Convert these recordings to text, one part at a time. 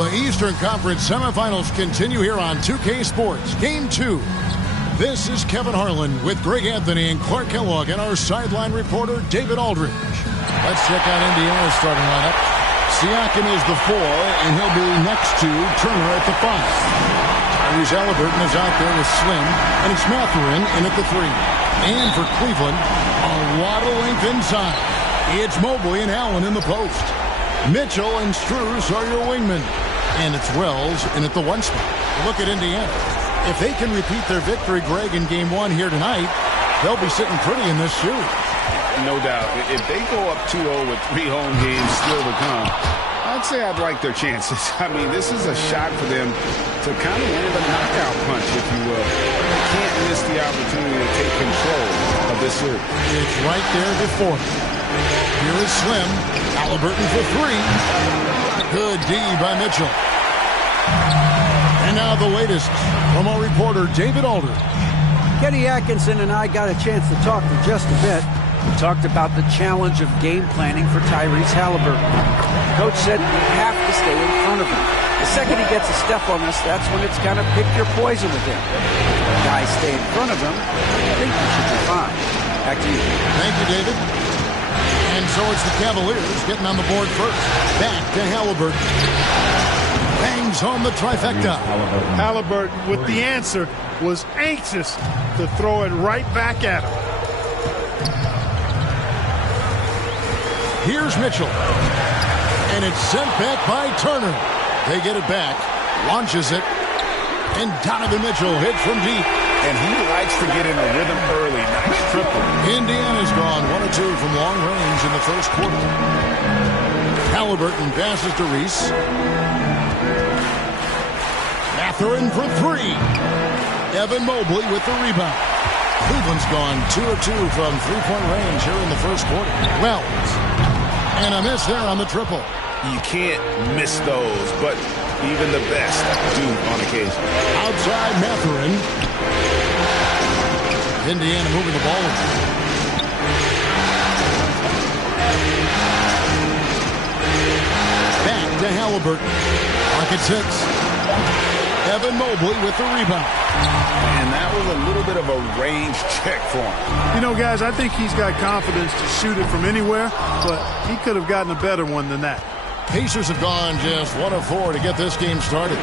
The Eastern Conference semifinals continue here on 2K Sports. Game 2. This is Kevin Harlan with Greg Anthony and Clark Kellogg and our sideline reporter, David Aldridge. Let's check out Indiana's starting lineup. Siakam is the 4, and he'll be next to Turner at the 5. Tyrese Halliburton is out there with Slim, and it's Mathurin in at the 3. And for Cleveland, a lot of length inside. It's Mobley and Allen in the post. Mitchell and Strus are your wingmen. And it's Wells in at the 1 spot. Look at Indiana. If they can repeat their victory, Greg, in Game 1 here tonight, they'll be sitting pretty in this series. No doubt. If they go up 2-0 with 3 home games still to come, I'd say I'd like their chances. I mean, this is a shot for them to kind of land a knockout punch, if you will. They can't miss the opportunity to take control of this series. It's right there before them. Here is Slim. Halliburton for 3. Good D by Mitchell. And now the latest from our reporter, David Aldridge. Kenny Atkinson and I got a chance to talk for just a bit. We talked about the challenge of game planning for Tyrese Halliburton. Coach said you have to stay in front of him. The second he gets a step on us, that's when it's kind of pick your poison with him. If guys stay in front of him, I think we should be fine. Back to you. Thank you, David. And so it's the Cavaliers getting on the board first. Back to Halliburton. Bangs home the trifecta. Halliburton, with the answer, was anxious to throw it right back at him. Here's Mitchell. And it's sent back by Turner. They get it back. Launches it. And Donovan Mitchell hits from deep. And he likes to get in a rhythm early. Nice triple. Indiana's gone 1 of 2 from long range in the first quarter. Halliburton passes to Reese. Mathurin for 3. Evan Mobley with the rebound. Cleveland's gone 2 of 2 from three-point range here in the first quarter. Wells. And a miss there on the triple. You can't miss those, but even the best do on occasion. Outside Mathurin. Indiana moving the ball. Back to Halliburton. Pocket 6. Evan Mobley with the rebound. And that was a little bit of a range check for him. You know, guys, I think he's got confidence to shoot it from anywhere, but he could have gotten a better one than that. Pacers have gone just 1 of 4 to get this game started.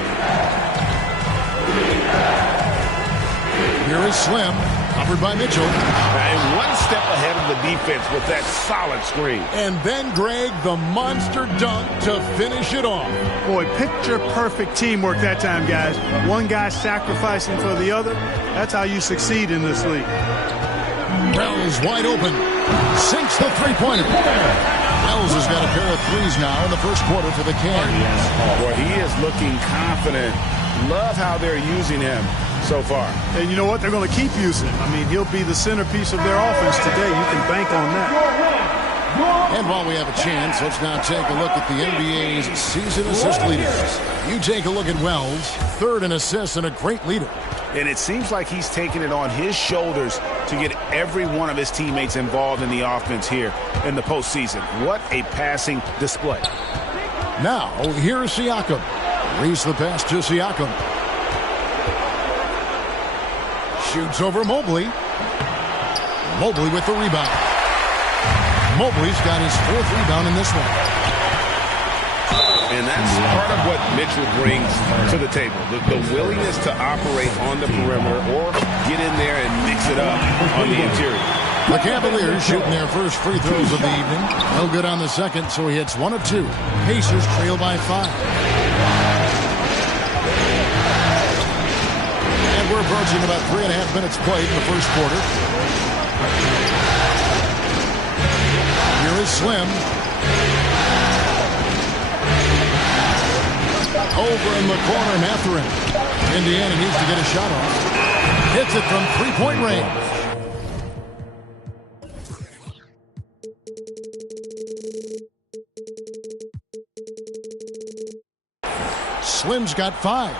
Here is Slim, covered by Mitchell. And 1 step ahead of the defense with that solid screen. And then, Greg, the monster dunk to finish it off. Boy, picture-perfect teamwork that time, guys. One guy sacrificing for the other. That's how you succeed in this league. Wells wide open. Sinks the three-pointer. Wells has got a pair of threes now in the first quarter for the Cavs. Boy, he is looking confident. Love how they're using him so far. And you know what? They're going to keep using him. I mean, he'll be the centerpiece of their offense today. You can bank on that. And while we have a chance, let's now take a look at the NBA's season assist leaders. You take a look at Wells, 3rd in assists and a great leader. And it seems like he's taking it on his shoulders to get every one of his teammates involved in the offense here in the postseason. What a passing display. Now, here's Siakam. Reese the pass to Siakam. Shoots over Mobley. Mobley with the rebound. Mobley's got his 4th rebound in this one. And that's part of what Mitchell brings to the table. The willingness to operate on the perimeter or get in there and mix it up on the interior. The Cavaliers shooting their first free throws of the evening. No good on the second, so he hits 1 of 2. Pacers trail by 5. And we're approaching about 3.5 minutes played in the first quarter. Here is Slim. Over in the corner, Mathurin. Indiana needs to get a shot off. Hits it from three-point range. Slim's got 5.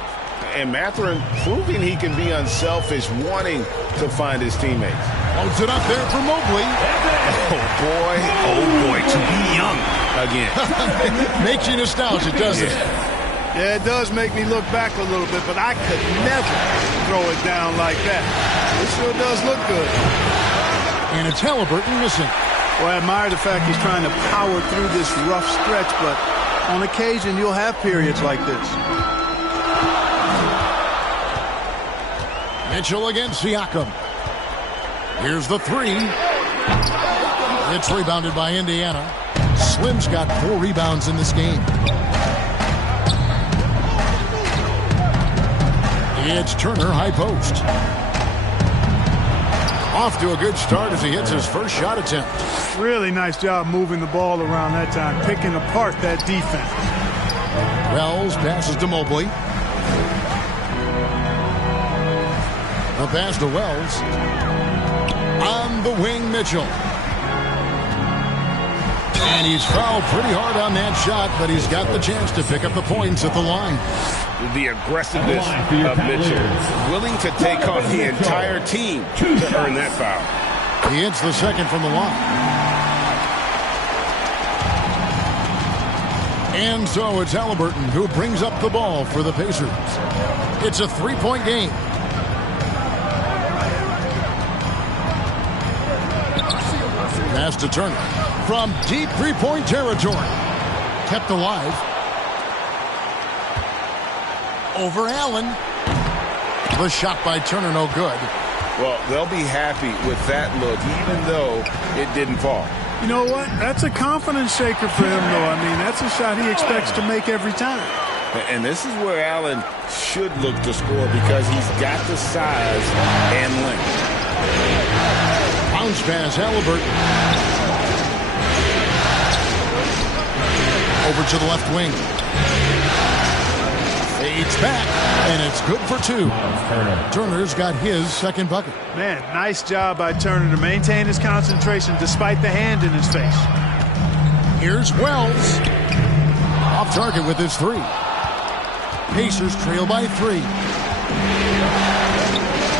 And Mathurin proving he can be unselfish, wanting to find his teammates. Loads it up there for Mobley. Oh boy, to be young again. Makes you nostalgic, doesn't it? Yeah, it does make me look back a little bit, but I could never throw it down like that. It sure does look good. And it's Halliburton missing. Well, I admire the fact he's trying to power through this rough stretch, but on occasion you'll have periods like this. Mitchell against Siakam. Here's the three. It's rebounded by Indiana. Slim's got 4 rebounds in this game. It's Turner, high post. Off to a good start as he hits his first shot attempt. Really nice job moving the ball around that time, picking apart that defense. Wells passes to Mobley. The pass to Wells. On the wing, Mitchell. And he's fouled pretty hard on that shot, but he's got the chance to pick up the points at the line. The aggressiveness of Mitchell, willing to take on the entire team to earn that foul. He hits the second from the line. And so it's Halliburton who brings up the ball for the Pacers. It's a 3-point game. Pass to Turner from deep 3-point territory. Kept alive. Over Allen. The shot by Turner, no good. Well, they'll be happy with that look, even though it didn't fall. You know what? That's a confidence shaker for him, though. I mean, that's a shot he expects to make every time. And this is where Allen should look to score because he's got the size and length. Bounce pass, Halliburton. Over to the left wing. Fades back, and it's good for 2. Turner's got his second bucket. Man, nice job by Turner to maintain his concentration despite the hand in his face. Here's Wells. Off target with his 3. Pacers trail by 3.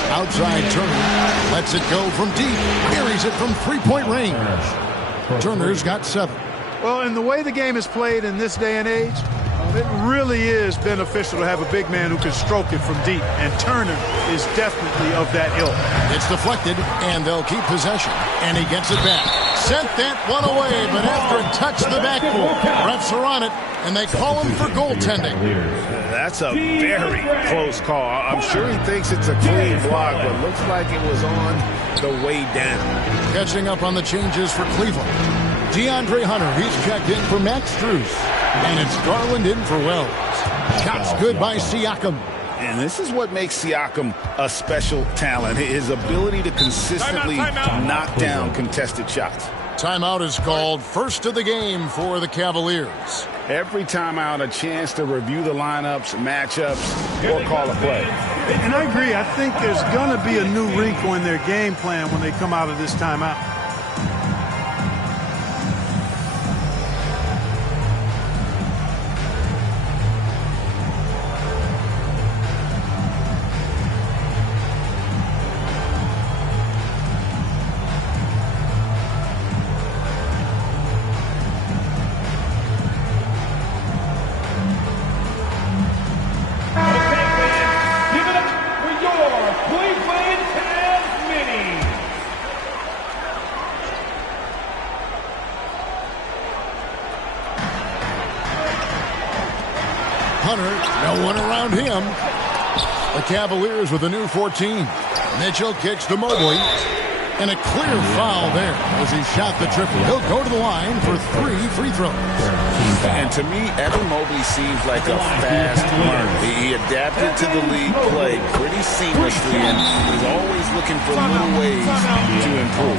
Outside Turner. Lets it go from deep. Carries it from 3-point range. Turner's got 7. Well, in the way the game is played in this day and age, it really is beneficial to have a big man who can stroke it from deep, and Turner is definitely of that ilk. It's deflected, and they'll keep possession, and he gets it back. Sent that one away, but after it touched the backboard, refs are on it, and they call him for goaltending. That's a very close call. I'm sure he thinks it's a clean block, but looks like it was on the way down. Catching up on the changes for Cleveland. DeAndre Hunter, he's checked in for Max Strus. And it's Garland in for Wells. Shots good by Siakam. And this is what makes Siakam a special talent. His ability to consistently knock down contested shots. Timeout is called, first of the game for the Cavaliers. Every timeout, a chance to review the lineups, matchups, or call a play. And I agree. I think there's going to be a new wrinkle in their game plan when they come out of this timeout. Hunter, no one around him. The Cavaliers with a new 14. Mitchell kicks to Mobley. And a clear foul there as he shot the triple. He'll go to the line for 3 free throws. And to me, Evan Mobley seems like a fast learner. He adapted to the league play pretty seamlessly and is always looking for little ways to improve.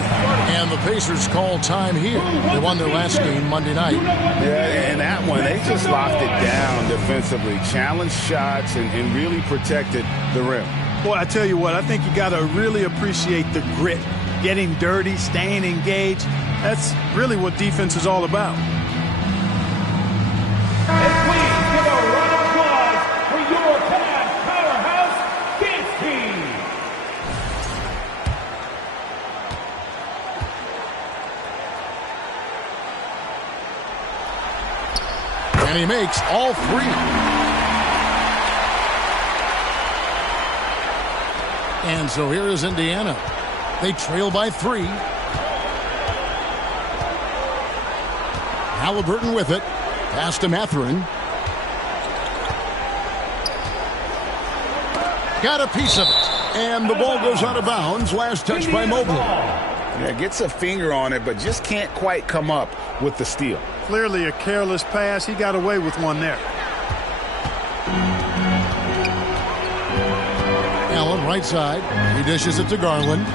And the Pacers call time here. They won their last game Monday night. Yeah, and that one, they just locked it down defensively, challenged shots, and really protected the rim. Boy, I tell you what, I think you got to really appreciate the grit. Getting dirty, staying engaged. That's really what defense is all about. And please give a round of applause for your Cavs powerhouse, this team. And he makes all 3. And so here is Indiana. They trail by 3. Halliburton with it. Pass to Mathurin. Got a piece of it. And the ball goes out of bounds. Last touch by Mobley. Yeah, gets a finger on it, but just can't quite come up with the steal. Clearly a careless pass. He got away with one there. Allen right side. He dishes it to Garland.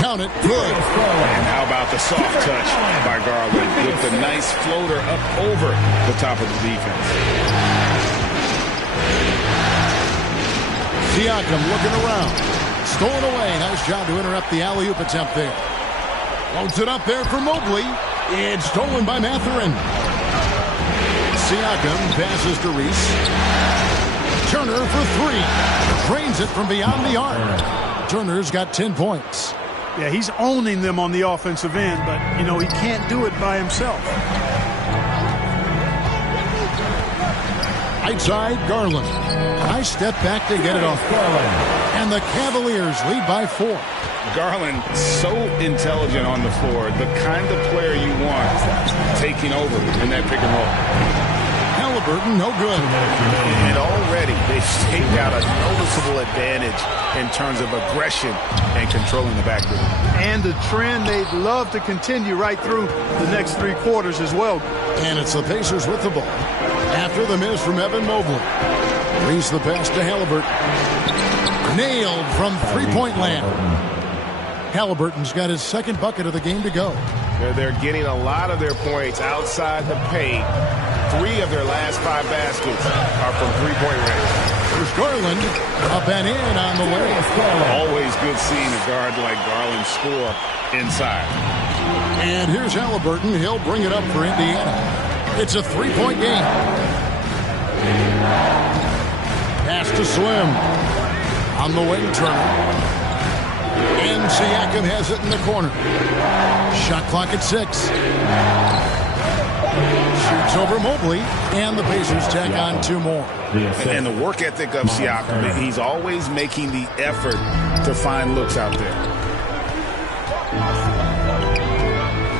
Count it. Good. And how about the soft touch by Garland with the nice floater up over the top of the defense. Siakam looking around. Stolen away. Nice job to interrupt the alley-oop attempt there. Loads it up there for Mobley. It's stolen by Mathurin. Siakam passes to Reese. Turner for 3. Drains it from beyond the arc. Turner's got 10 points. Yeah, he's owning them on the offensive end, but, you know, he can't do it by himself. Right side, Garland. Nice step back to get it off Garland. And the Cavaliers lead by 4. Garland, so intelligent on the floor. The kind of player you want taking over in that pick and roll. Halliburton, no good. And already they've staked out a noticeable advantage in terms of aggression and controlling the backcourt. And the trend they'd love to continue right through the next 3 quarters as well. And it's the Pacers with the ball. After the miss from Evan Mobley. Reese the pass to Halliburton. Nailed from three-point land. Halliburton's got his second bucket of the game to go. They're getting a lot of their points outside the paint. 3 of their last 5 baskets are from three-point range. There's Garland up and in on the way. Always good seeing a guard like Garland score inside. And here's Halliburton. He'll bring it up for Indiana. It's a 3-point game. Pass to Slim. On the wing, Turner. And Siakam has it in the corner. Shot clock at 6. Shoots over Mobley. And the Pacers tack on 2 more. And the work ethic of Siakam, he's always making the effort to find looks out there.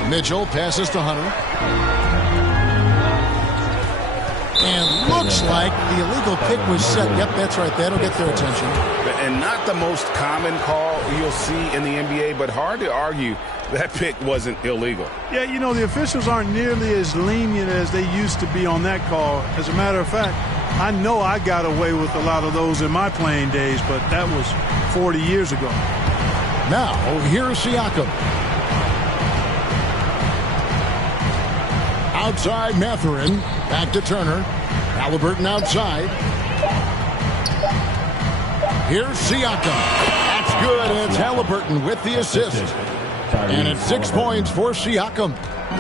Mitchell passes to Hunter. And looks like the illegal kick was set. Yep, that's right. That'll get their attention. And not the most common call you'll see in the NBA, but hard to argue that pick wasn't illegal. Yeah, you know, the officials aren't nearly as lenient as they used to be on that call. As a matter of fact, I know I got away with a lot of those in my playing days, but that was 40 years ago. Now, here's Siakam. Outside Mathurin. Back to Turner. Halliburton outside. Here's Siakam. That's good, and it's Halliburton with the assist. And it's 6 points for Siakam.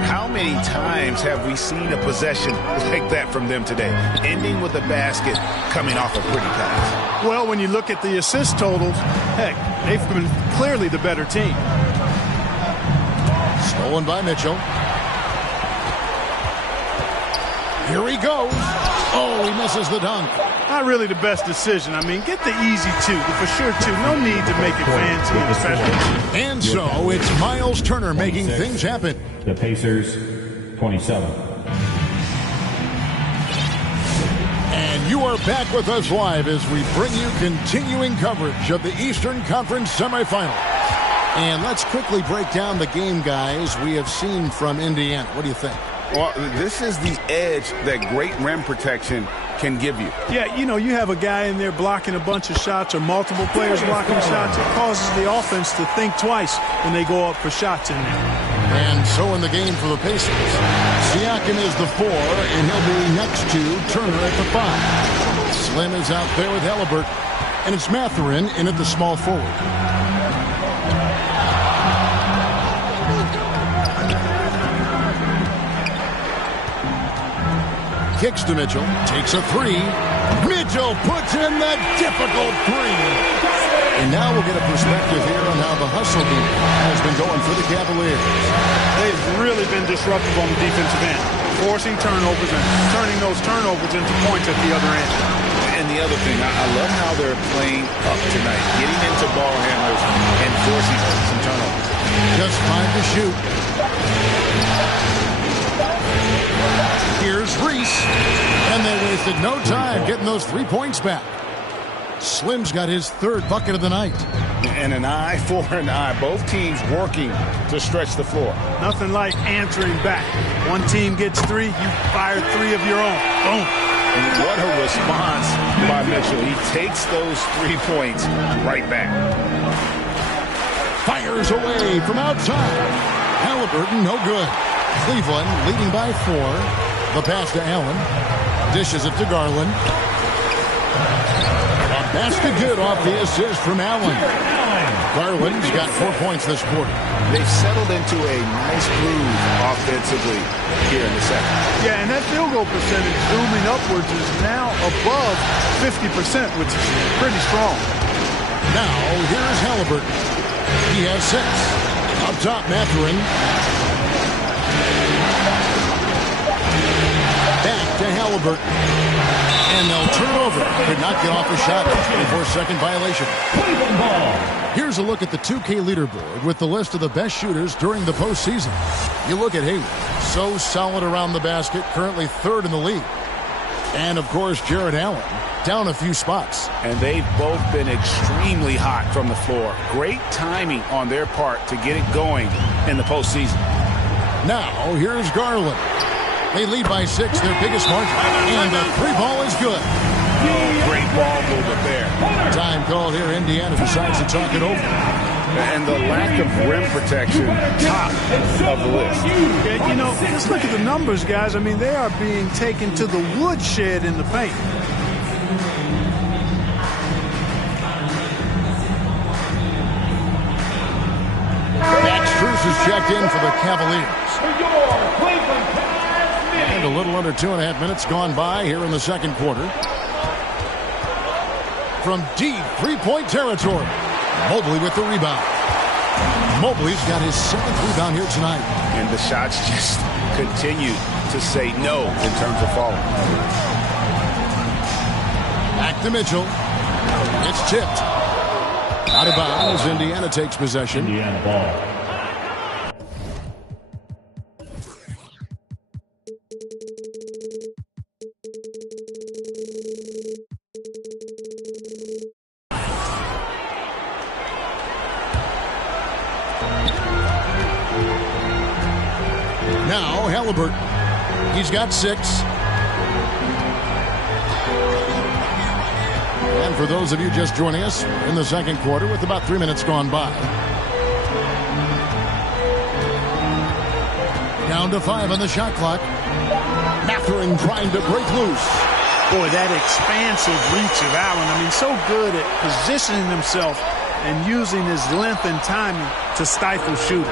How many times have we seen a possession like that from them today, ending with a basket coming off a pretty pass? Well, when you look at the assist totals, heck, they've been clearly the better team. Stolen by Mitchell. Here he goes. Oh, he misses the dunk. Not really the best decision. I mean, get the easy 2, the for sure 2. No need to make it fancy and special. And so it's Miles Turner making things happen. The Pacers, 27. And you are back with us live as we bring you continuing coverage of the Eastern Conference semifinals. And let's quickly break down the game, guys, we have seen from Indiana. What do you think? Well, this is the edge that great rim protection can give you. Yeah, you know, you have a guy in there blocking a bunch of shots or multiple players blocking shots. It causes the offense to think twice when they go up for shots in there. And so in the game for the Pacers, Siakam is the 4, and he'll be next to Turner at the 5. Slim is out there with Halliburton, and it's Mathurin in at the small forward. Kicks to Mitchell, takes a 3. Mitchell puts in that difficult 3. And now we'll get a perspective here on how the hustle game has been going for the Cavaliers. They've really been disruptive on the defensive end, forcing turnovers and turning those turnovers into points at the other end. And And the other thing, I love how they're playing up tonight, getting into ball handlers and forcing some turnovers. Just 5 to shoot. Here's Reese. And they wasted no time getting those 3 points back. Slim's got his 3rd bucket of the night. And an eye for an eye. Both teams working to stretch the floor. Nothing like answering back. One team gets 3, you fire 3 of your own. Boom. And what a response by Mitchell. He takes those 3 points right back. Fires away from outside. Halliburton, no good. Cleveland leading by 4. The pass to Allen. Dishes it to Garland. A basket good off the assist from Allen. Garland's got 4 points this quarter. They've settled into a nice groove offensively here in the second. Yeah, and that field goal percentage zooming upwards is now above 50%, which is pretty strong. Now, here's Halliburton. He has 6. Up top, Mathurin. Back to Halliburton. And they'll turn over. Could not get off a shot. 24-second violation. Here's a look at the 2K leaderboard with the list of the best shooters during the postseason. You look at Hayward. So solid around the basket. Currently 3rd in the league. And, of course, Jared Allen. Down a few spots. And they've both been extremely hot from the floor. Great timing on their part to get it going in the postseason. Now, here's Garland. They lead by 6, their biggest margin. And the 3 ball is good. Oh, great ball movement there. Time called here. Indiana decides to talk it over. And the lack of rim protection, top of the list. Yeah, you know, just look at the numbers, guys. I mean, they are being taken to the woodshed in the paint. Max Strus is checked in for the Cavaliers. And a little under 2.5 minutes gone by here in the second quarter. From deep 3-point territory, Mobley with the rebound. Mobley's got his 7th rebound here tonight. And the shots just continue to say no in terms of falling. Back to Mitchell. It's tipped. Out of bounds. Indiana takes possession. Indiana ball. Now Halliburton. He's got 6. And for those of you just joining us, in the second quarter with about 3 minutes gone by. Down to 5 on the shot clock. Mathurin trying to break loose. Boy, that expansive reach of Allen. I mean, so good at positioning himself and using his length and timing to stifle shooting.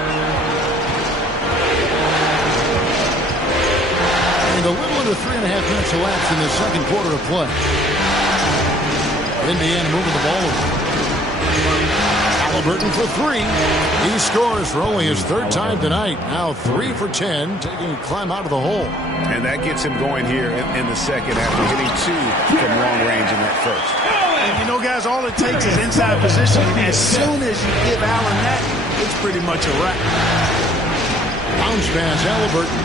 And a little under 3.5 minutes elapsed in the second quarter of play. Indiana moving the ball over. Halliburton for 3. He scores for only his 3rd time tonight. Now 3 for 10, taking a climb out of the hole. And that gets him going here in the second after hitting 2 from long range in that first. And, you know, guys, all it takes is inside positioning. As soon as you give Allen that, it's pretty much a wrap. Bounce pass, Halliburton.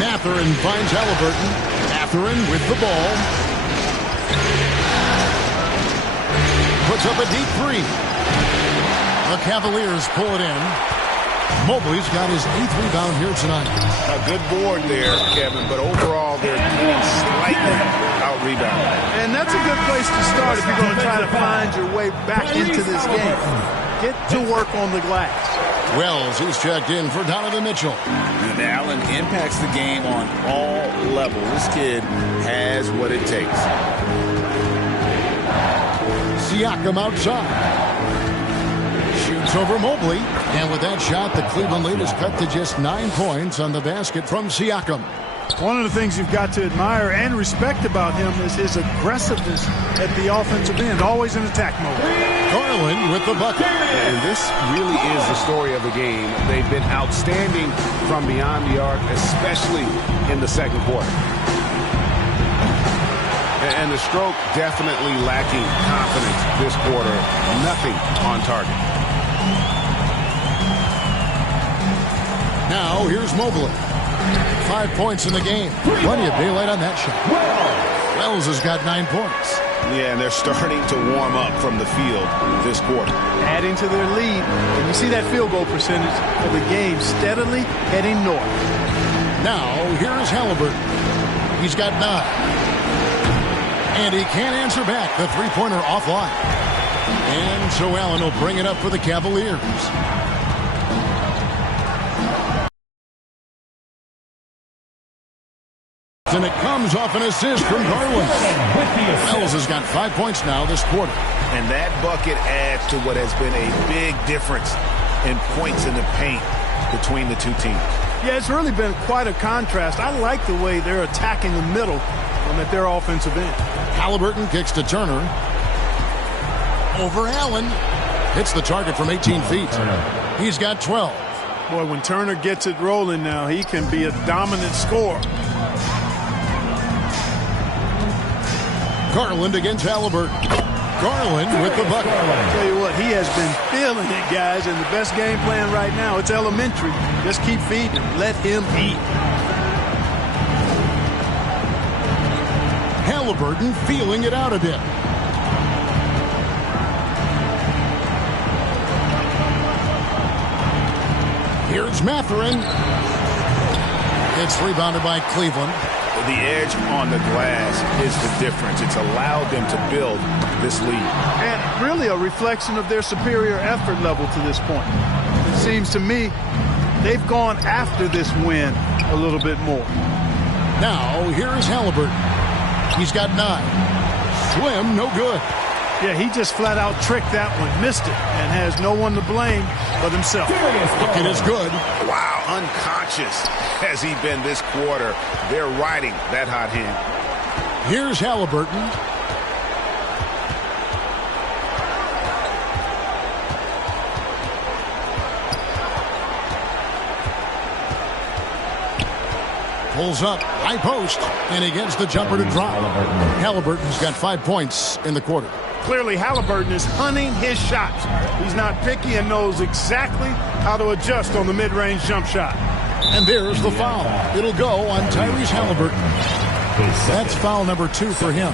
Mathurin finds Halliburton. Mathurin with the ball. Puts up a deep 3. The Cavaliers pull it in. Mobley's got his 8th rebound here tonight. A good board there, Kevin, but overall they're getting slightly out-rebounded. And that's a good place to start if you're going to try to find your way back into this game. Get to work on the glass. Wells, he's checked in for Donovan Mitchell. And Allen impacts the game on all levels. This kid has what it takes. Siakam outside. Shoots over Mobley. And with that shot, the Cleveland lead is cut to just 9 points on the basket from Siakam. One of the things you've got to admire and respect about him is his aggressiveness at the offensive end, always in attack mode. Garland with the bucket. And this really is the story of the game. They've been outstanding from beyond the arc, especially in the second quarter. And the stroke definitely lacking confidence this quarter. Nothing on target. Now here's Mobley. 5 points in the game. Plenty of daylight on that shot. Wells has got 9 points. Yeah, and they're starting to warm up from the field this quarter. Adding to their lead. And you see that field goal percentage of the game steadily heading north. Now, here's Halliburton. He's got 9. And he can't answer back. The three-pointer offline. And so Allen will bring it up for the Cavaliers. And it comes off an assist from Garland. Wells has got 5 points now this quarter. And that bucket adds to what has been a big difference in points in the paint between the two teams. Yeah, it's really been quite a contrast. I like the way they're attacking the middle at their offensive end. Halliburton kicks to Turner. Over Allen. Hits the target from 18 feet. He's got 12. Boy, when Turner gets it rolling now, he can be a dominant scorer. Garland against Halliburton. Garland with the bucket. I'll tell you what, he has been feeling it, guys, and the best game plan right now, it's elementary. Just keep feeding him. Let him eat. Halliburton feeling it out a bit. Here's Mathurin. It's rebounded by Cleveland. The edge on the glass is the difference. It's allowed them to build this lead. And really a reflection of their superior effort level to this point. It seems to me they've gone after this win a little bit more. Now, here's Halliburton. He's got 9. Slim, no good. Yeah, he just flat out tricked that one, missed it, and has no one to blame but himself. Bucket is good. Wow, unconscious has he been this quarter. They're riding that hot hand. Here's Halliburton. Pulls up, high post, and he gets the jumper to drop. Halliburton's got 5 points in the quarter. Clearly, Halliburton is hunting his shots. He's not picky and knows exactly how to adjust on the mid-range jump shot. And there's the foul. It'll go on Tyrese Halliburton. That's foul number 2 for him.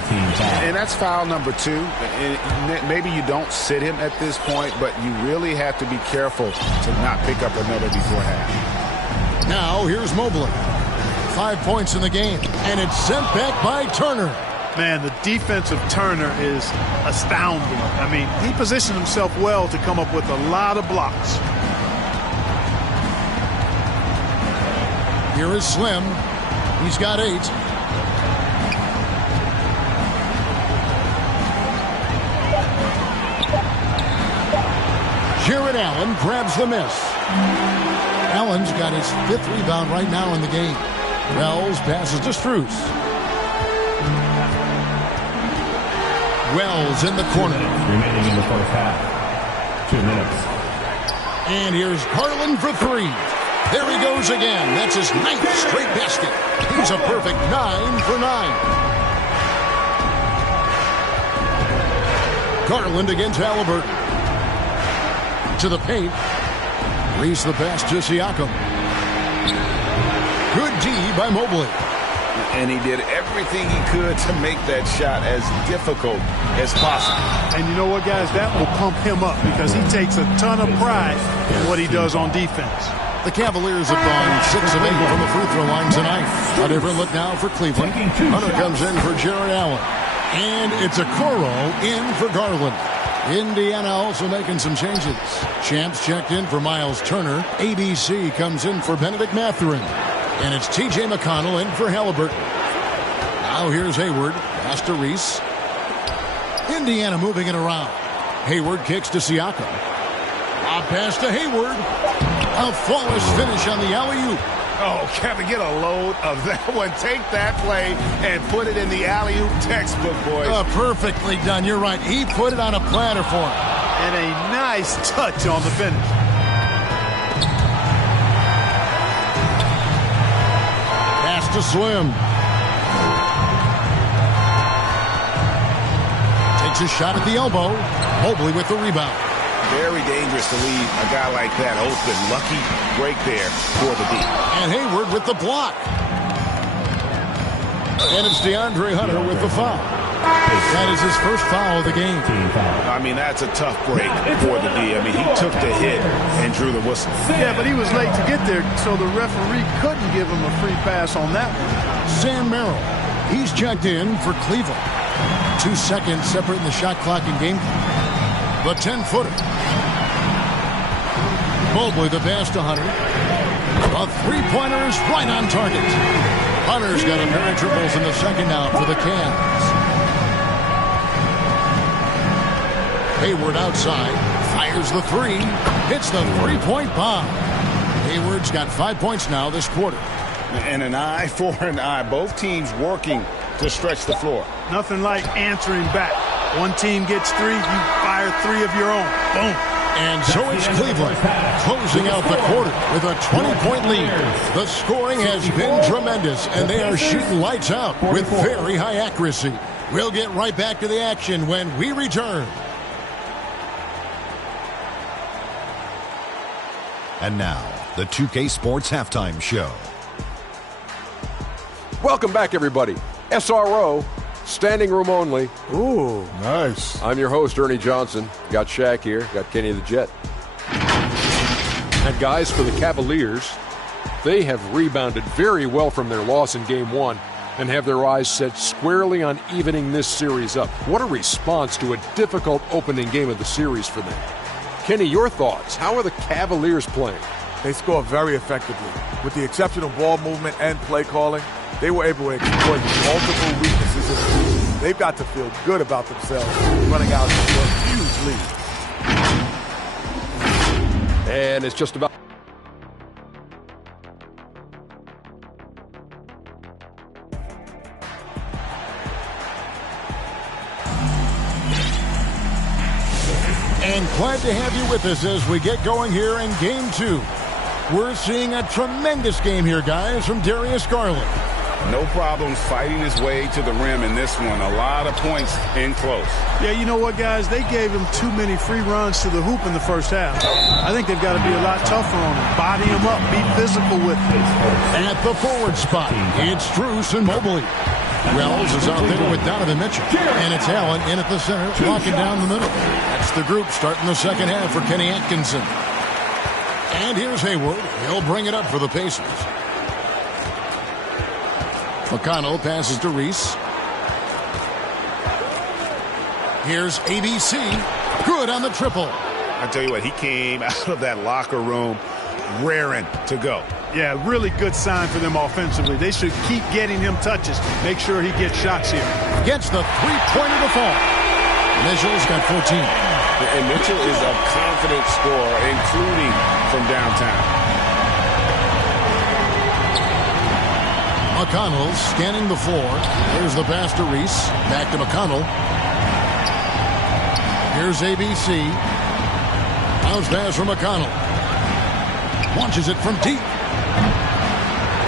And that's foul number 2. And maybe you don't sit him at this point, but you really have to be careful to not pick up another before half. Now, here's Mobley. 5 points in the game, and it's sent back by Turner. Man, the defense of Turner is astounding. I mean, he positioned himself well to come up with a lot of blocks. Here is Slim. He's got 8. Jared Allen grabs the miss. Allen's got his 5th rebound right now in the game. Wells passes to Strus. Wells in the corner. Remaining in the first half. 2 minutes. And here's Garland for 3. There he goes again. That's his 9th straight basket. He's a perfect 9 for 9. Garland against Halliburton. To the paint. Reese the pass to Siakam. Good D by Mobley. And he did everything he could to make that shot as difficult as possible. And you know what, guys? That will pump him up because he takes a ton of pride in what he does on defense. The Cavaliers have gone 6 of 8 from the free throw line tonight. A different look now for Cleveland. Hunter comes in for Jared Allen. And it's a Okoro in for Garland. Indiana also making some changes. Champs checked in for Miles Turner. ABC comes in for Benedict Mathurin. And it's T.J. McConnell in for Halliburton. Now here's Hayward. Pass to Reese. Indiana moving it around. Hayward kicks to Siakam. A pass to Hayward. A flawless finish on the alley-oop. Oh, Kevin, get a load of that one. Take that play and put it in the alley-oop textbook, boys. Perfectly done. You're right. He put it on a platter for him. And a nice touch on the finish. Pass to Slim. Takes a shot at the elbow. Mobley with the rebound. Very dangerous to leave a guy like that open. Lucky break there for the D. And Hayward with the block. And it's DeAndre Hunter with the foul. That is his first foul of the game. I mean, that's a tough break for the D. I mean, he took the hit and drew the whistle. Yeah, but he was late to get there, so the referee couldn't give him a free pass on that one. Sam Merrill. He's checked in for Cleveland. 2 seconds separating the shot clock and game clock. The 10-footer. Mobley the pass to Hunter. A three-pointer is right on target. Hunter's got a pair of triples in the second out for the Cavs. Hayward outside. Fires the three. Hits the three-point bomb. Hayward's got 5 points now this quarter. And an eye for an eye. Both teams working to stretch the floor. Nothing like answering back. One team gets 3, you fire 3 of your own. Boom. And so it's Cleveland closing out the quarter with a 20-point lead. The scoring has been tremendous, and they are shooting lights out with very high accuracy. We'll get right back to the action when we return. And now, the 2K Sports Halftime Show. Welcome back, everybody. SRO, standing room only. Ooh, nice. I'm your host, Ernie Johnson. Got Shaq here. Got Kenny the Jet. And guys, for the Cavaliers, they have rebounded very well from their loss in Game 1 and have their eyes set squarely on evening this series up. What a response to a difficult opening game of the series for them. Kenny, your thoughts? How are the Cavaliers playing? They score very effectively. With the exceptional ball movement and play calling, they were able to exploit multiple weaknesses in the team. They've got to feel good about themselves running out to a huge lead. And it's just about... And glad to have you with us as we get going here in Game 2. We're seeing a tremendous game here, guys, from Darius Garland. No problems fighting his way to the rim in this one. A lot of points in close. Yeah, you know what, guys? They gave him too many free runs to the hoop in the first half. I think they've got to be a lot tougher on him. Body him up. Be physical with him. At the forward spot, it's Strus and Mobley. Wells is out there with Donovan Mitchell. And it's Allen in at the center, walking down the middle. That's the group starting the second half for Kenny Atkinson. And here's Hayward. He'll bring it up for the Pacers. McConnell passes to Reese. Here's ABC. Good on the triple. I tell you what, he came out of that locker room raring to go. Yeah, really good sign for them offensively. They should keep getting him touches. Make sure he gets shots here. Gets the three-pointer to fall. Mitchell's got 14. And Mitchell is a confident scorer, including from downtown. McConnell scanning the floor. There's the pass to Reese. Back to McConnell. Here's ABC. Bounce pass from McConnell. Launches it from deep.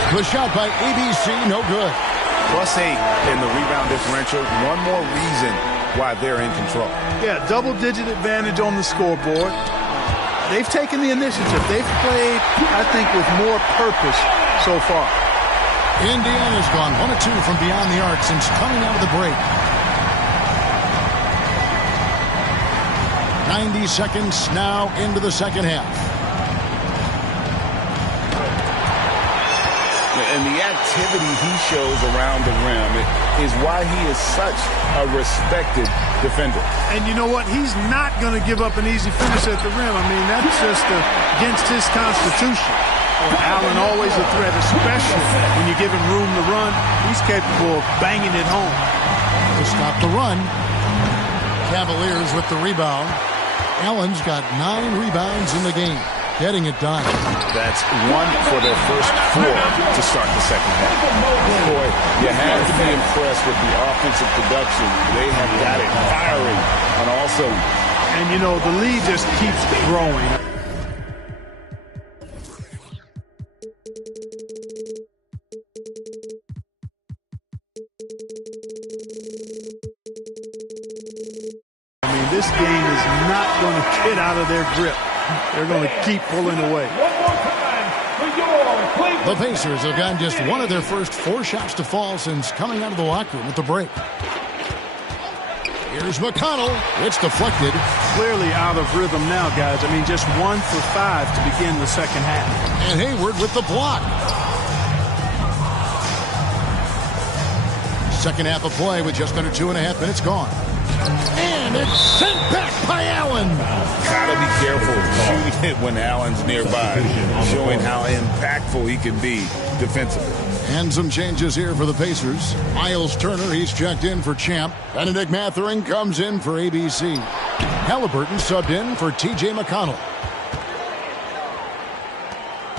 The shot by ABC, no good. +8 in the rebound differential. One more reason why they're in control. Yeah, double-digit advantage on the scoreboard. They've taken the initiative. They've played, I think, with more purpose so far. Indiana's gone 1 of 2 from beyond the arc since coming out of the break. 90 seconds now into the second half. And the activity he shows around the rim is why he is such a respected defender. And you know what? He's not going to give up an easy finish at the rim. I mean, that's just against his constitution. Allen always a threat, especially when you give him room to run. He's capable of banging it home. To stop the run, Cavaliers with the rebound. Allen's got 9 rebounds in the game, getting it done. That's 1 for their first 4 to start the second half. Boy, you have to be impressed with the offensive production. They have got it firing on all cylinders. And, you know, the lead just keeps growing. this game is not going to get out of their grip. They're going to keep pulling away. One more time for your Cleveland. The Pacers have gotten just one of their first 4 shots to fall since coming out of the locker room at the break. Here's McConnell. It's deflected. Clearly out of rhythm now, guys. I mean, just 1 for 5 to begin the second half. And Hayward with the block. Second half of play with just under 2.5 minutes gone. And it's sent back by Allen. Gotta be careful shooting it when Allen's nearby, showing how impactful he can be defensively. And some changes here for the Pacers. Miles Turner, he's checked in for Champ. Benedict Mathurin comes in for ABC. Halliburton subbed in for T.J. McConnell.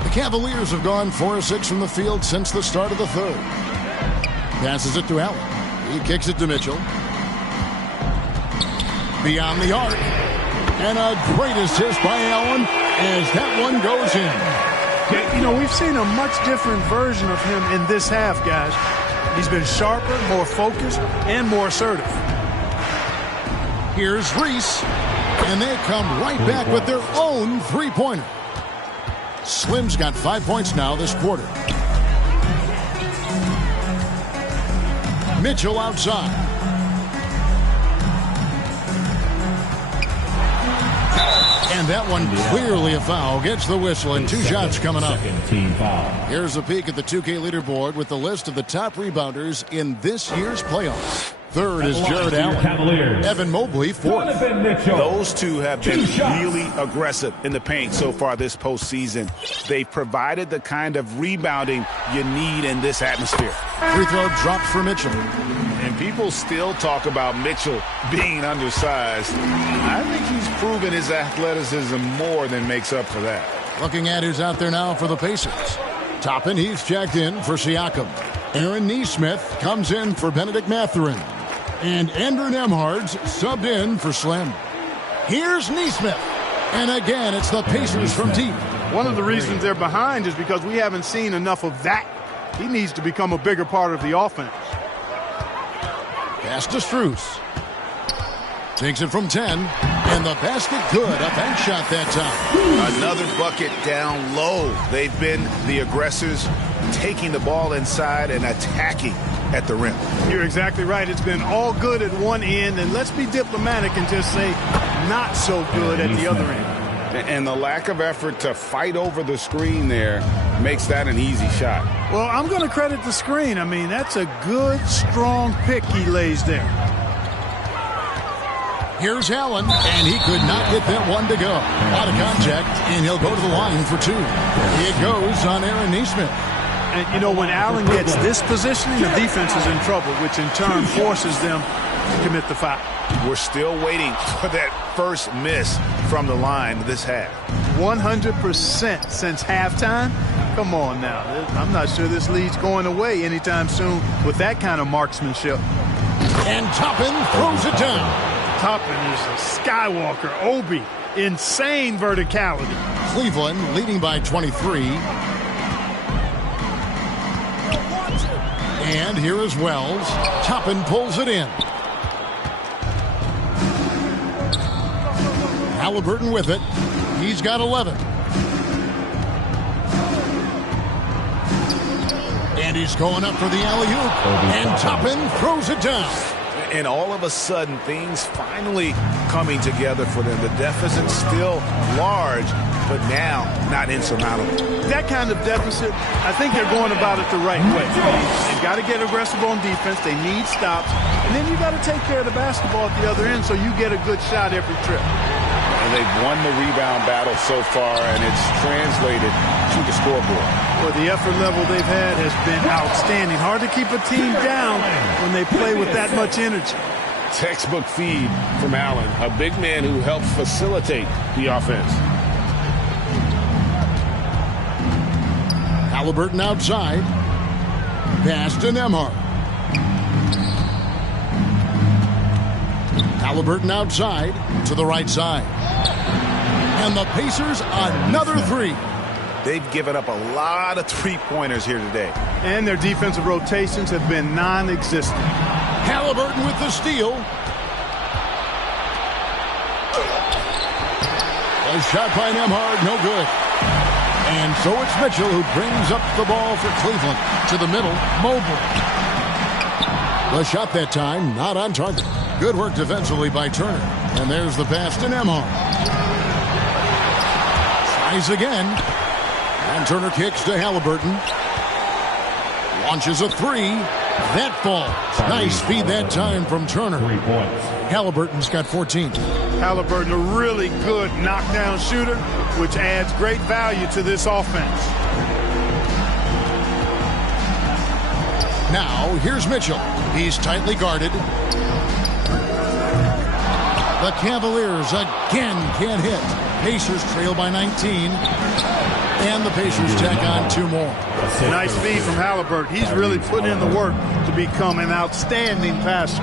The Cavaliers have gone 4 of 6 from the field since the start of the third. Passes it to Allen. He kicks it to Mitchell. Beyond the arc. And a great assist by Allen as that one goes in. You know, we've seen a much different version of him in this half, guys. He's been sharper, more focused, and more assertive. Here's Reese. And they come right back with their own three-pointer. Slim's got 5 points now this quarter. Mitchell outside. And that one clearly a foul. Gets the whistle and 2 shots coming up. Here's a peek at the 2K leaderboard with the list of the top rebounders in this year's playoffs. Third is Jared Allen. Evan Mobley, 4th. Those two have been really aggressive in the paint so far this postseason. They've provided the kind of rebounding you need in this atmosphere. Free throw dropped for Mitchell. And people still talk about Mitchell being undersized. I think he's proven his athleticism more than makes up for that. Looking at who's out there now for the Pacers. Toppin, he's checked in for Siakam. Aaron Nesmith comes in for Benedict Mathurin. And Andrew Nembhard's subbed in for Slim. Here's Nesmith. And again, it's the Pacers from deep. One of the reasons they're behind is because we haven't seen enough of that. He needs to become a bigger part of the offense. Pass to Strus. Takes it from 10. And the basket good. A bank shot that time. Another bucket down low. They've been the aggressors, taking the ball inside and attacking at the rim. You're exactly right. It's been all good at one end, and let's be diplomatic and just say not so good at the other end. And the lack of effort to fight over the screen there makes that an easy shot. Well, I'm going to credit the screen. I mean, that's a good, strong pick he lays there. Here's Allen, and he could not get that one to go. Out of contact, and he'll go to the line for 2. It goes on Aaron Nesmith. And, you know, when Allen gets this positioning, the defense is in trouble, which in turn forces them to commit the foul. We're still waiting for that first miss from the line this half. 100% since halftime? Come on now. I'm not sure this lead's going away anytime soon with that kind of marksmanship. And Toppin throws it down. Toppin is a Skywalker, Obi. Insane verticality. Cleveland leading by 23. And here is Wells. Toppin pulls it in. Halliburton with it. He's got 11. And he's going up for the alley-oop. And Toppin throws it down. And all of a sudden, things finally coming together for them. The deficit's still large, but now not insurmountable. That kind of deficit, I think they're going about it the right way. They've got to get aggressive on defense. They need stops. And then you got to take care of the basketball at the other end so you get a good shot every trip. And they've won the rebound battle so far, and it's translated to the scoreboard. Well, the effort level they've had has been outstanding. Hard to keep a team down when they play with that much energy. Textbook feed from Allen, a big man who helps facilitate the offense. Halliburton outside. Pass to Nembhard. Halliburton outside to the right side. And the Pacers another 3. They've given up a lot of three-pointers here today. And their defensive rotations have been non-existent. Halliburton with the steal. A shot by Nemhard, no good. And so it's Mitchell who brings up the ball for Cleveland. To the middle, Mobile. The shot that time, not on target. Good work defensively by Turner. And there's the pass to Nemhard. Tries again. And Turner kicks to Halliburton. Launches a three. That falls. Nice feed that time from Turner. 3 points. Halliburton's got 14. Halliburton, a really good knockdown shooter, which adds great value to this offense. Now, here's Mitchell. He's tightly guarded. The Cavaliers again can't hit. Pacers trail by 19. And the Pacers tack on 2 more. Nice feed from Halliburton. He's really put in the work to become an outstanding passer.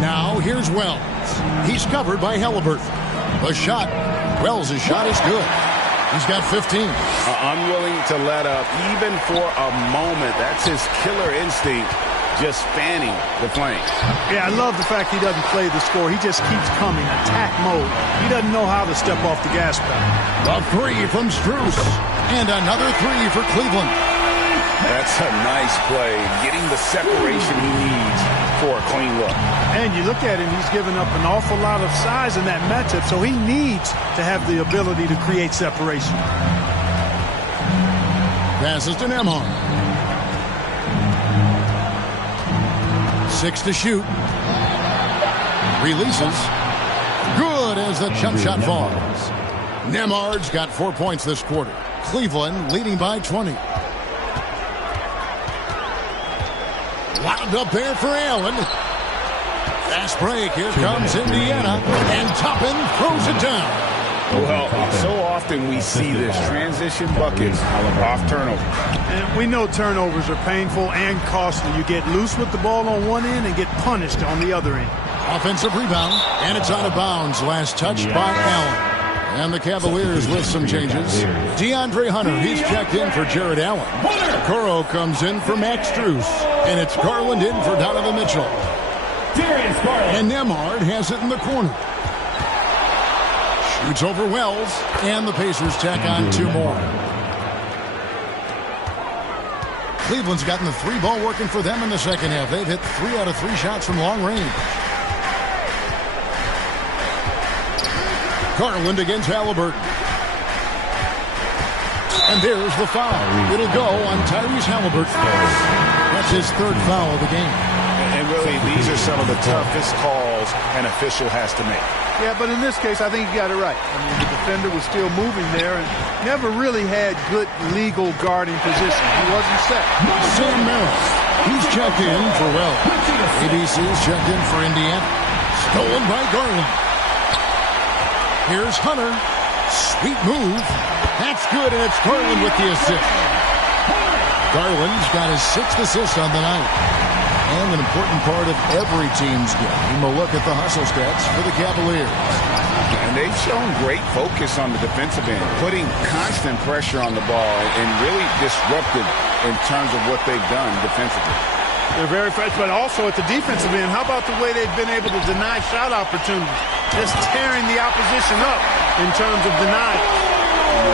Now, here's Wells. He's covered by Halliburton. The shot. Wells' shot is good. He's got 15. Unwilling to let up, even for a moment. That's his killer instinct, just fanning the flank. Yeah, I love the fact he doesn't play the score. He just keeps coming, attack mode. He doesn't know how to step off the gas pedal. A three from Strus. And another three for Cleveland. That's a nice play, getting the separation he needs for a clean look. And you look at him, he's given up an awful lot of size in that matchup, so he needs to have the ability to create separation. Passes to Nemhard. 6 to shoot. Releases. Good as the jump shot falls. Nemhard's got 4 points this quarter. Cleveland leading by 20. Wound up there for Allen. Fast break. Here comes Indiana. And Toppin throws it down. Well, so often we see this transition buckets off turnover. And we know turnovers are painful and costly. You get loose with the ball on one end and get punished on the other end. Offensive rebound. And it's out of bounds. Last touch by Allen. And the Cavaliers with some changes. DeAndre Hunter, he's checked in for Jared Allen. Okoro comes in for Max Strus. And it's Garland in for Donovan Mitchell. And Nemhard has it in the corner. Shoots over Wells. And the Pacers tack on 2 more. Cleveland's gotten the 3 ball working for them in the second half. They've hit 3 out of 3 shots from long range. Garland against Halliburton. And there's the foul. It'll go on Tyrese Halliburton. That's his 3rd foul of the game. And really, these are some of the toughest calls an official has to make. Yeah, but in this case, I think he got it right. I mean, the defender was still moving there and never really had good legal guarding position. He wasn't set. Sam Merrill. He's checked in for Wells. ABC's checked in for Indiana. Stolen by Garland. Here's Hunter. Sweet move. That's good, and it's Garland with the assist. Garland's got his 6th assist on the night. And an important part of every team's game. A look at the hustle stats for the Cavaliers. And they've shown great focus on the defensive end, putting constant pressure on the ball and really disruptive in terms of what they've done defensively. They're very fresh, but also at the defensive end, how about the way they've been able to deny shot opportunities? Just tearing the opposition up in terms of denying.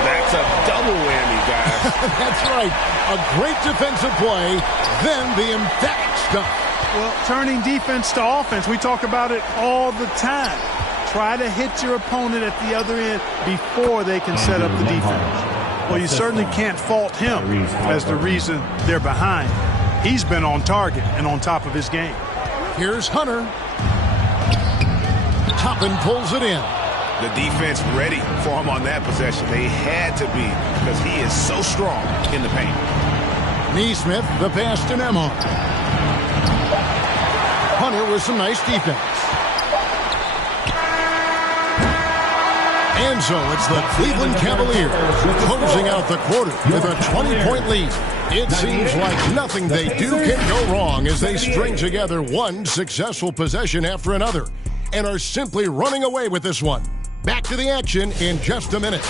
That's a double whammy, guys. That's right. A great defensive play, then the emphatic stuff. Well, turning defense to offense, we talk about it all the time. Try to hit your opponent at the other end before they can set up the defense. Well, you certainly can't fault him as the reason they're behind. He's been on target and on top of his game. Here's Hunter. Toppin pulls it in. The defense ready for him on that possession. They had to be because he is so strong in the paint. Neesmith, the pass to Nemhard. Hunter with some nice defense. And so it's the Cleveland Cavaliers closing out the quarter with a 20-point lead. It seems like nothing they do can go wrong as they string together one successful possession after another and are simply running away with this one. Back to the action in just a minute.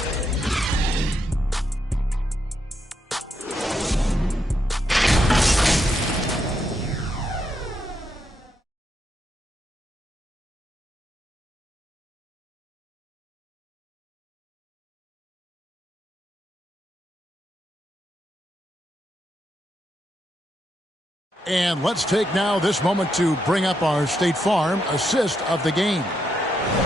And let's take now this moment to bring up our State Farm assist of the game.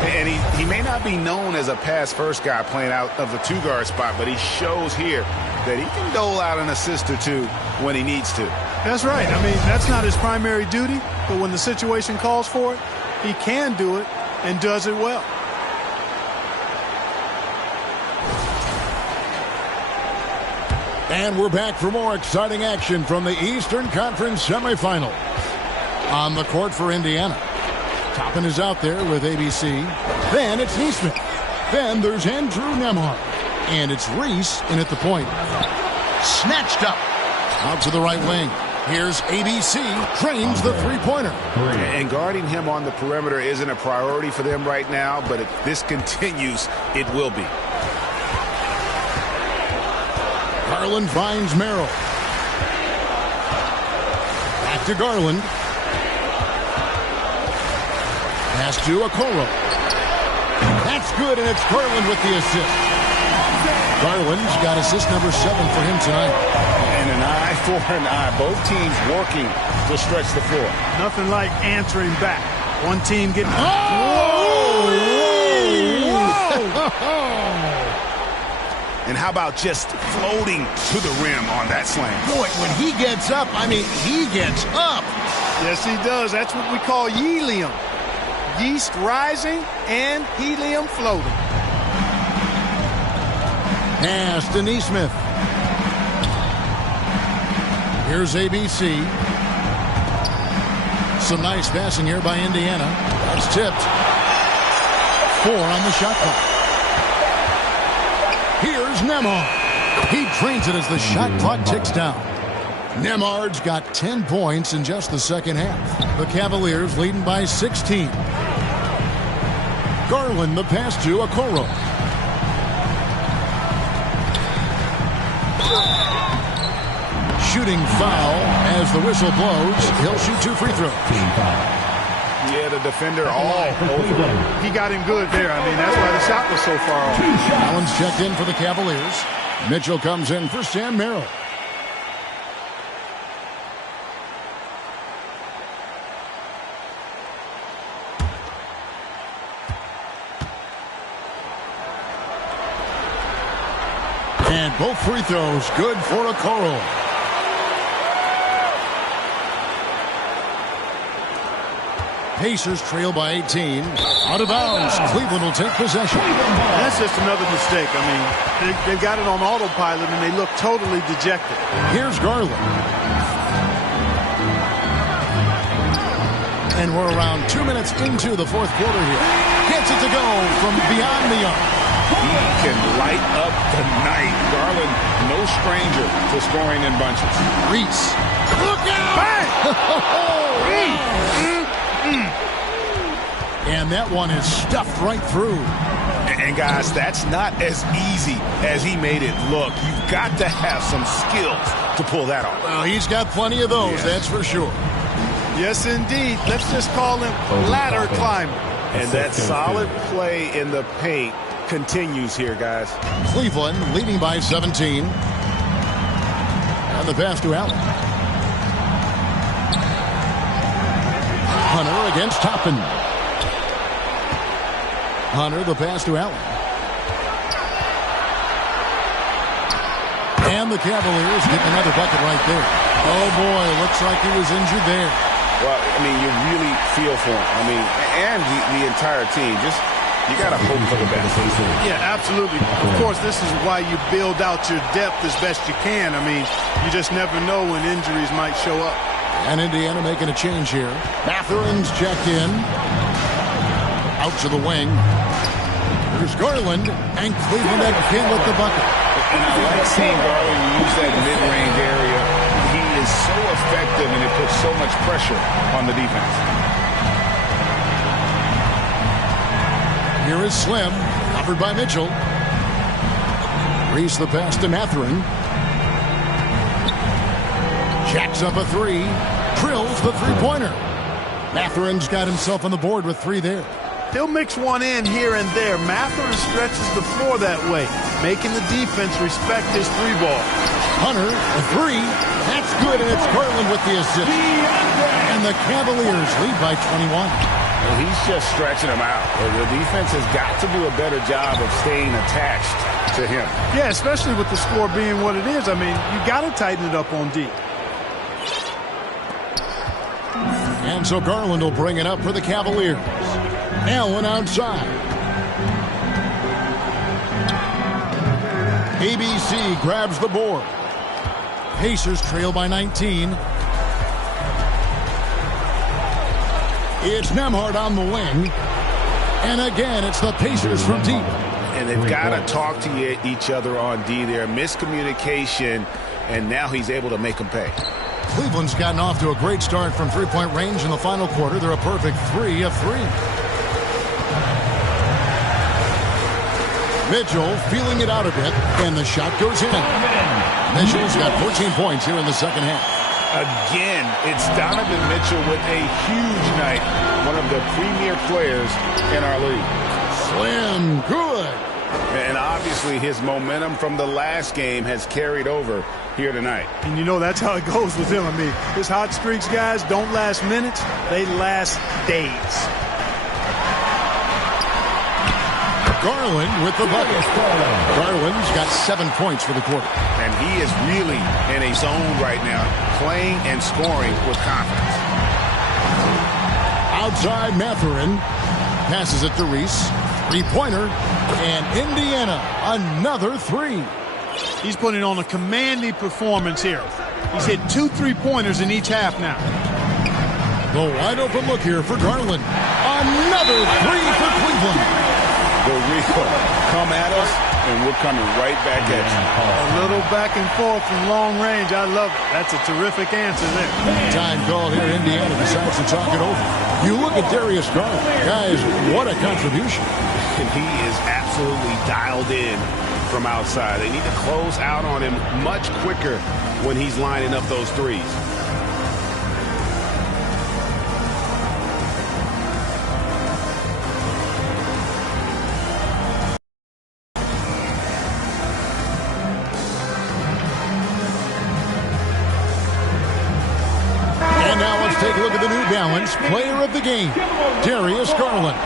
And he may not be known as a pass-first guy playing out of the two-guard spot, but he shows here that he can dole out an assist or two when he needs to. That's right. I mean, that's not his primary duty, but when the situation calls for it, he can do it and does it well. And we're back for more exciting action from the Eastern Conference semifinal. On the court for Indiana. Toppin is out there with ABC. Then it's Neesmith. Then there's Andrew Nembhard. And it's Reese in at the point. Snatched up. Out to the right wing. Here's ABC. Trains the three-pointer. And guarding him on the perimeter isn't a priority for them right now, but if this continues, it will be. Garland finds Merrill. Back to Garland. Pass to Okoro. That's good, and it's Garland with the assist. Garland's got assist number 7 for him tonight. And an eye for an eye. Both teams working to stretch the floor. Nothing like answering back. One team getting... Oh! Whoa! And how about just floating to the rim on that slam? Boy, when he gets up, I mean, he gets up. Yes, he does. That's what we call helium. Yeast rising and helium floating. Pass to Neesmith. Here's ABC. Some nice passing here by Indiana. That's tipped. 4 on the shot clock. Here's Nembhard. He trains it as the shot clock ticks down. Nembhard's got 10 points in just the second half. The Cavaliers leading by 16. Garland the pass to Okoro. Shooting foul as the whistle blows. He'll shoot 2 free throws. Yeah, the defender all over. He got him good there. I mean, that's why the shot was so far off. Allen's checked in for the Cavaliers. Mitchell comes in for Sam Merrill. And both free throws good for Okoro. Pacers trail by 18. Out of bounds. Cleveland will take possession. That's just another mistake. I mean, they've got it on autopilot, and they look totally dejected. Here's Garland. And we're around 2 minutes into the fourth quarter here. Gets it to go from beyond the arc. He can light up the night. Garland, no stranger to scoring in bunches. Reese. Look out! And that one is stuffed right through. And guys, that's not as easy as he made it look. You've got to have some skills to pull that off. Well, he's got plenty of those, that's for sure. Yes, indeed. Let's just call him ladder climber. And that solid play in the paint continues here, guys. Cleveland leading by 17. And the pass to Allen. Hunter against Toppin. Hunter, the pass to Allen. And the Cavaliers get another bucket right there. Oh, boy, looks like he was injured there. Well, I mean, you really feel for him. I mean, and the entire team. Just, you got to hope for the best. Yeah, absolutely. Of course, this is why you build out your depth as best you can. I mean, you just never know when injuries might show up. And Indiana making a change here. Matherin's checked in. Out to the wing. There's Garland. And Cleveland again with the bucket. And I like seeing Garland use that mid-range area. He is so effective, and it puts so much pressure on the defense. Here is Slim. Covered by Mitchell. Reese the pass to Matherin. Jacks up a 3. Drills the three-pointer. Matherin's got himself on the board with 3 there. He'll mix one in here and there. Matherin stretches the floor that way, making the defense respect his three ball. Hunter, a three. That's good, and it's Garland with the assist. And the Cavaliers lead by 21. Well, he's just stretching them out. The defense has got to do a better job of staying attached to him. Yeah, especially with the score being what it is. I mean, you got to tighten it up on D. And so Garland will bring it up for the Cavaliers. Allen outside. ABC grabs the board. Pacers trail by 19. It's Nembhard on the wing. And again, it's the Pacers from deep. And they've got to talk to each other on D there. Miscommunication, and now he's able to make them pay. Cleveland's gotten off to a great start from three-point range in the final quarter. They're a perfect 3 of 3. Mitchell feeling it out a bit, and the shot goes in. Mitchell's got 14 points here in the second half. Again, it's Donovan Mitchell with a huge night. One of the premier players in our league. Slim, good. And obviously his momentum from the last game has carried over here tonight. And you know that's how it goes with him. I mean, his hot streaks, guys, don't last minutes. They last days. Garland with the bucket. Garland's got 7 points for the quarter. And he is really in a zone right now, playing and scoring with confidence. Outside Matherin. Passes it to Reese. Three-pointer. And Indiana, another 3. He's putting on a commanding performance here. He's hit 2 3-pointers in each half now. The wide-open look here for Garland. Another 3 for Cleveland. The Rico come at us, and we're coming right back at you. A little back and forth from long range. I love it. That's a terrific answer there. Time called here. Indiana decides to talk it over. You look at Darius Garland. Guys, what a contribution. And he is absolutely dialed in from outside. They need to close out on him much quicker when he's lining up those threes. Take a look at the New Balance player of the game, Darius Garland.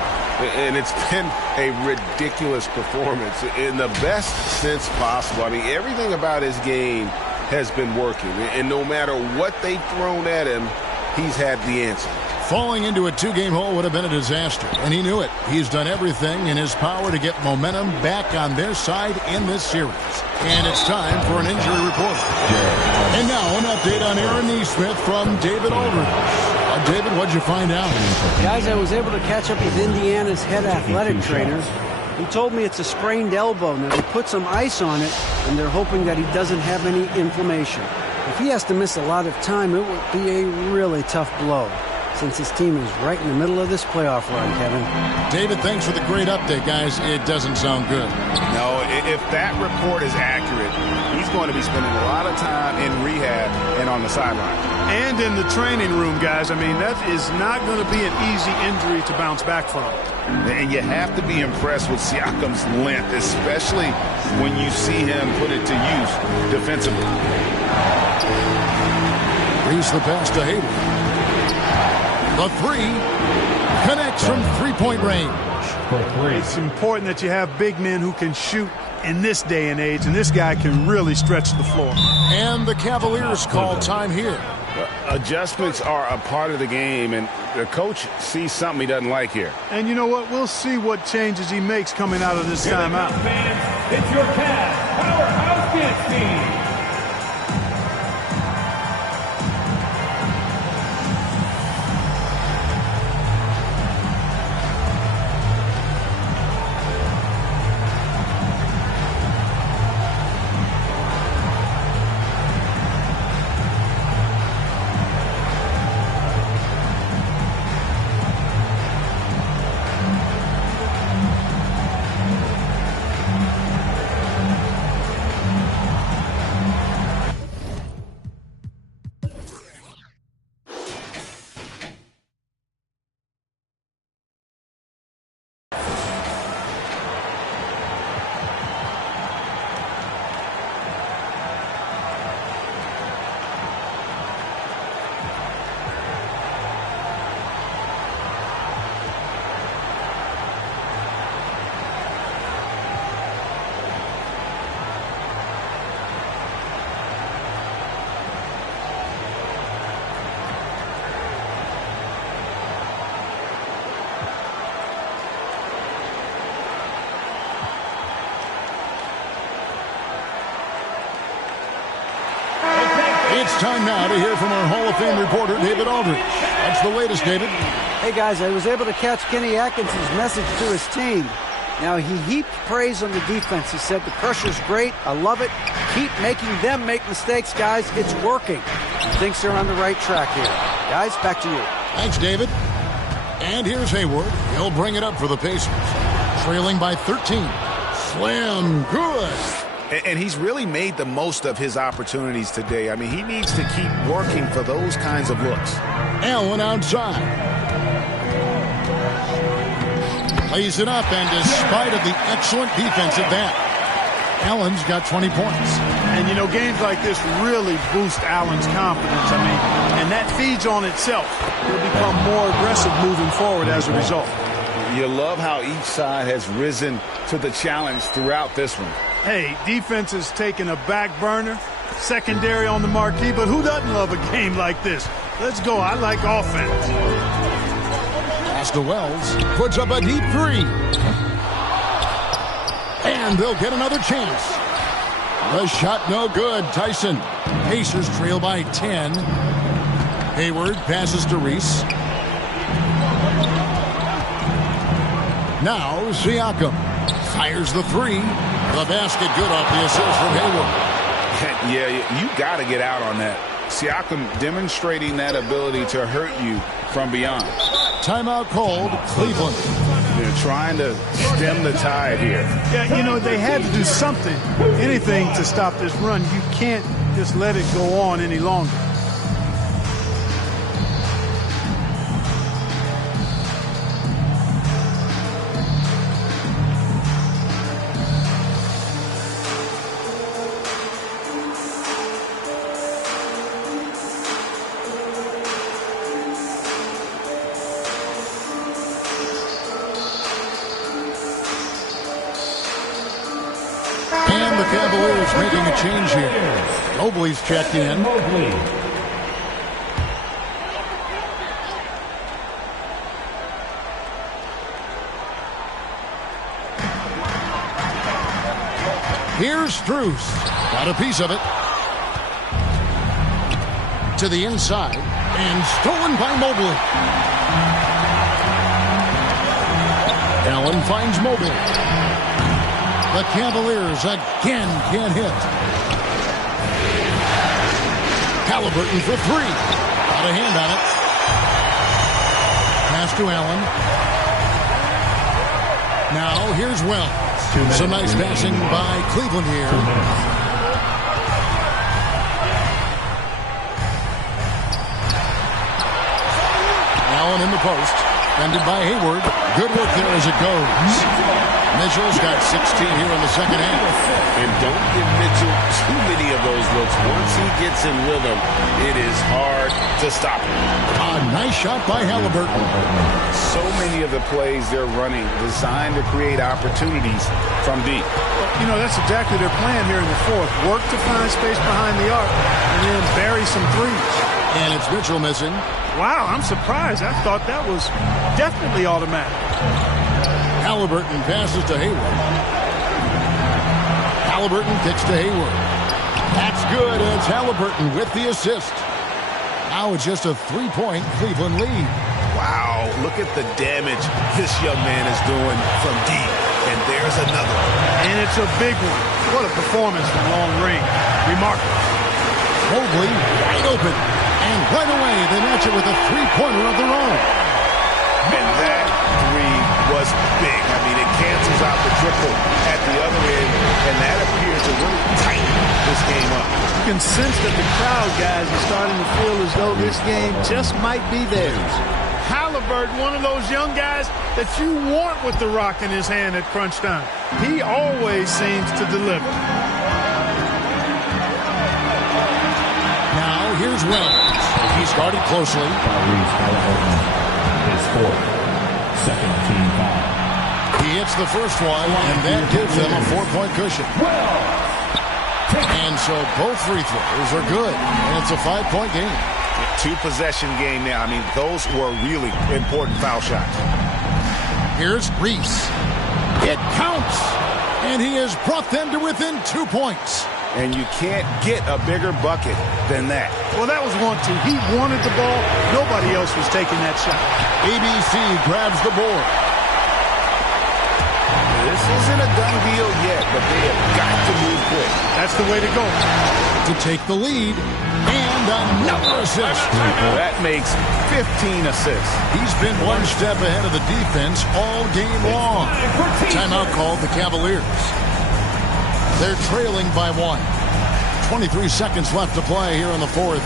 And it's been a ridiculous performance in the best sense possible. I mean, everything about his game has been working. And no matter what they've thrown at him, he's had the answer. Falling into a 2-game hole would have been a disaster, and he knew it. He's done everything in his power to get momentum back on their side in this series. And it's time for an injury report. And now an update on Aaron Neesmith from David Aldridge. David, what'd you find out? Guys, I was able to catch up with Indiana's head athletic trainer. He told me it's a sprained elbow. Now, they put some ice on it, and they're hoping that he doesn't have any inflammation. If he has to miss a lot of time, it would be a really tough blow, since his team is right in the middle of this playoff run, Kevin. David, thanks for the great update, guys. It doesn't sound good. No, if that report is accurate, he's going to be spending a lot of time in rehab and on the sideline. And in the training room, guys. I mean, that is not going to be an easy injury to bounce back from. And you have to be impressed with Siakam's length, especially when you see him put it to use defensively. Reese the pass to Hayden. The 3 connects from three-point range. It's important that you have big men who can shoot in this day and age, and this guy can really stretch the floor. And the Cavaliers call time here. Adjustments are a part of the game, and the coach sees something he doesn't like here. And you know what? We'll see what changes he makes coming out of this timeout. It's your Cavs powerhouse dance team. It's time now to hear from our Hall of Fame reporter, David Aldridge. What's the latest, David? Hey, guys, I was able to catch Kenny Atkinson's message to his team. Now, he heaped praise on the defense. He said, the pressure's great. I love it. Keep making them make mistakes, guys. It's working. He thinks they're on the right track here. Guys, back to you. Thanks, David. And here's Hayward. He'll bring it up for the Pacers. Trailing by 13. Slam. Good. And he's really made the most of his opportunities today. I mean, he needs to keep working for those kinds of looks. Allen outside. Lays it up, and despite of the excellent defensive back, Allen's got 20 points. And, you know, games like this really boost Allen's confidence. I mean, and that feeds on itself. He'll become more aggressive moving forward as a result. You love how each side has risen to the challenge throughout this one. Hey, defense is taking a back burner, secondary on the marquee, but who doesn't love a game like this? Let's go. I like offense. Pass to Wells. Puts up a deep three. And they'll get another chance. The shot no good. Tyson. Pacers trail by 10. Hayward passes to Reese. Now Siakam fires the three. The basket good off the assist from Hayward. Yeah, you got to get out on that. Siakam demonstrating that ability to hurt you from beyond. Timeout called. Cleveland. They're trying to stem the tide here. Yeah, you know, they had to do something, anything to stop this run. You can't just let it go on any longer. And the Cavaliers making a change here. Mobley's checked in. Here's Strus. Got a piece of it. To the inside. And stolen by Mobley. Allen finds Mobley. The Cavaliers again can't hit. Halliburton for three. Got a hand on it. Pass to Allen. Now here's Wells. Some nice passing by Cleveland here. Allen in the post. Ended by Hayward. Good work there as it goes. Mitchell's got 16 here in the second half. And don't give Mitchell too many of those looks. Once he gets in rhythm, it is hard to stop him. A nice shot by Halliburton. So many of the plays they're running designed to create opportunities from deep. You know, that's exactly their plan here in the fourth. Work to find space behind the arc and then bury some threes. And it's Mitchell missing. Wow, I'm surprised. I thought that was definitely automatic. Halliburton passes to Hayward. Halliburton kicks to Hayward. That's good. It's Halliburton with the assist. Now it's just a three-point Cleveland lead. Wow, look at the damage this young man is doing from deep. And there's another. And it's a big one. What a performance from long range. Remarkable. Mobley wide open. And right away they match it with a three-pointer of their own. And that three was big. I mean, it cancels out the triple at the other end, and that appears to really tighten this game up. You can sense that the crowd, guys, is starting to feel as though this game just might be theirs. Halliburton, one of those young guys that you want with the rock in his hand at crunch time. He always seems to deliver. Now here's Wells. He's guarded closely. His fourth, second team foul. He hits the first one, and that gives them a 4-point cushion. And so both free throws are good, and it's a 5-point game. Two-possession game now. I mean, those were really important foul shots. Here's Reese. It counts, and he has brought them to within 2 points. And you can't get a bigger bucket than that. Well, that was 1-2. He wanted the ball. Nobody else was taking that shot. ABC grabs the board. This isn't a done deal yet, but they have got to move quick. That's the way to go. To take the lead. And another assist. That makes 15 assists. He's been one step ahead of the defense all game long. Timeout called the Cavaliers. They're trailing by 1. 23 seconds left to play here in the fourth.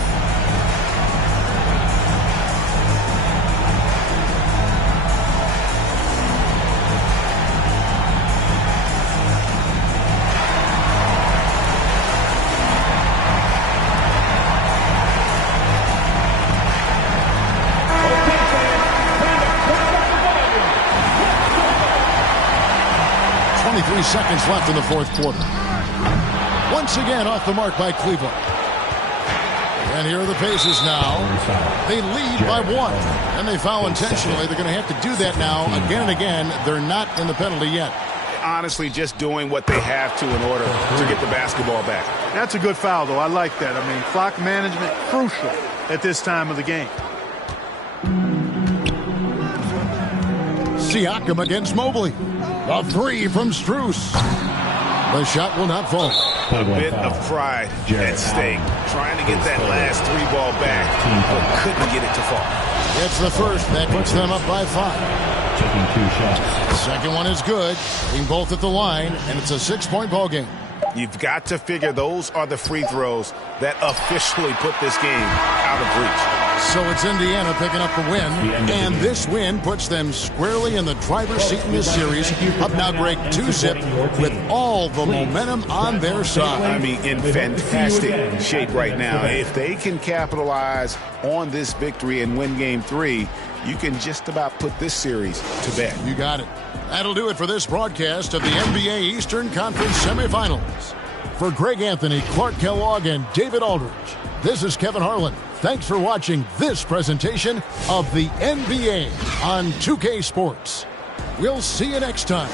Seconds left in the fourth quarter. Once again off the mark by Cleveland. And here are the Pacers now. They lead by 1. And they foul intentionally. They're going to have to do that now again and again. They're not in the penalty yet. Honestly, just doing what they have to in order to get the basketball back. That's a good foul, though. I like that. I mean, clock management, crucial at this time of the game. Siakam against Mobley. A 3 from Strus. The shot will not fall. A bit of pride at stake. Trying to get that last 3-ball back, but couldn't get it to fall. It's the first. That puts them up by 5. Taking 2 shots. The second one is good. Being both at the line, and it's a 6-point ball game. You've got to figure those are the free throws that officially put this game out of reach. So it's Indiana picking up the win, and this win puts them squarely in the driver's seat in this series. Up now, Greg, 2-zip with all the momentum on their side. I mean, in fantastic shape right now. If they can capitalize on this victory and win Game 3, you can just about put this series to bed. You got it. That'll do it for this broadcast of the NBA Eastern Conference semifinals. For Greg Anthony, Clark Kellogg, and David Aldridge, this is Kevin Harlan. Thanks for watching this presentation of the NBA on 2K Sports. We'll see you next time.